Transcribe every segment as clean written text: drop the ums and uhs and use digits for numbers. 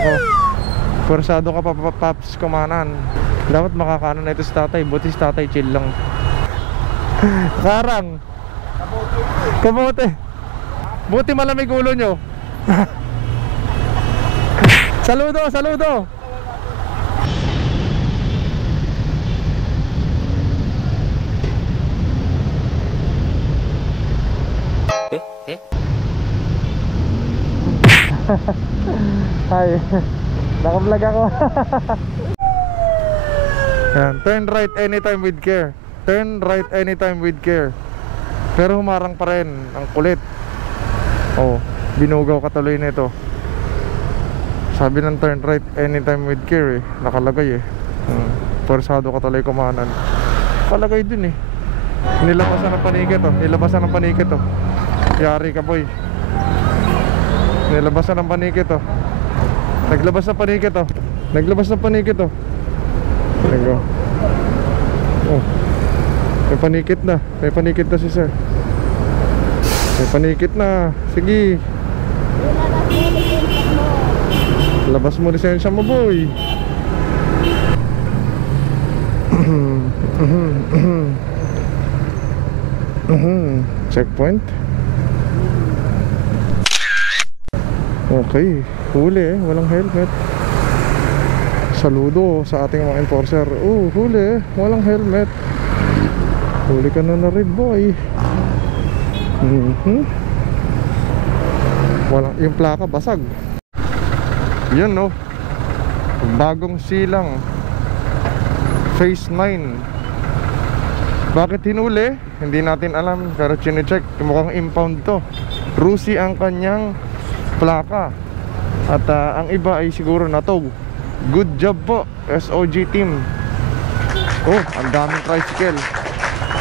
Nako, pursado ka pa, Paps Kumanan. Dapat makakaano na ito si tatay. Buti si tatay chill lang. Karang kamote. Buti malamig ulo nyo. Saludo, saludo. Hi. Naka-vlog ako. Yan. Turn right anytime with care. Turn right anytime with care. Pero humarang pa rin. Ang kulit. Oh, binugaw ka tuloy nito. Sabi ng turn right anytime with care eh. Nakalagay eh. Forsado ka tuloy kumanan. Palagay din eh. Nilabasan ng panikit oh. Nilabasan ng panikit oh. Yari ka boy. Nilabasan ng panikit oh. Naglabas ng panikit oh. Naglabas ng panikit oh. Go. Oh. May panikit na. May panikit na si sir. May panikit na. Sige. Labas mo lisensya mo boy. Checkpoint. Okay. Huli eh. Walang helmet. Saludo sa ating mga enforcer. Huli eh. Walang helmet. Huli ka na rin boy. Walang, yung plaka basag. Yun no. Bagong silang Phase 9. Bakit hinuli? Hindi natin alam. Pero chinecheck. Mukhang impound to. Rusi ang kanyang plaka. At ang iba ay siguro natog. Good job po SOG team. Oh, ang daming tricycle.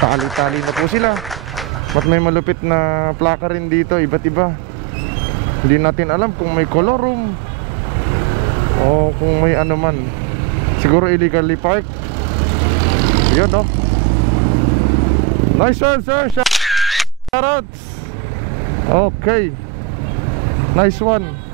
Tali-tali na po sila. Ba't may malupit na plaka rin dito, iba't iba. Hindi natin alam kung may colorum o kung may ano man. Siguro illegally parked. Yun oh. Nice one sir. Shoutouts. Okay. Nice one.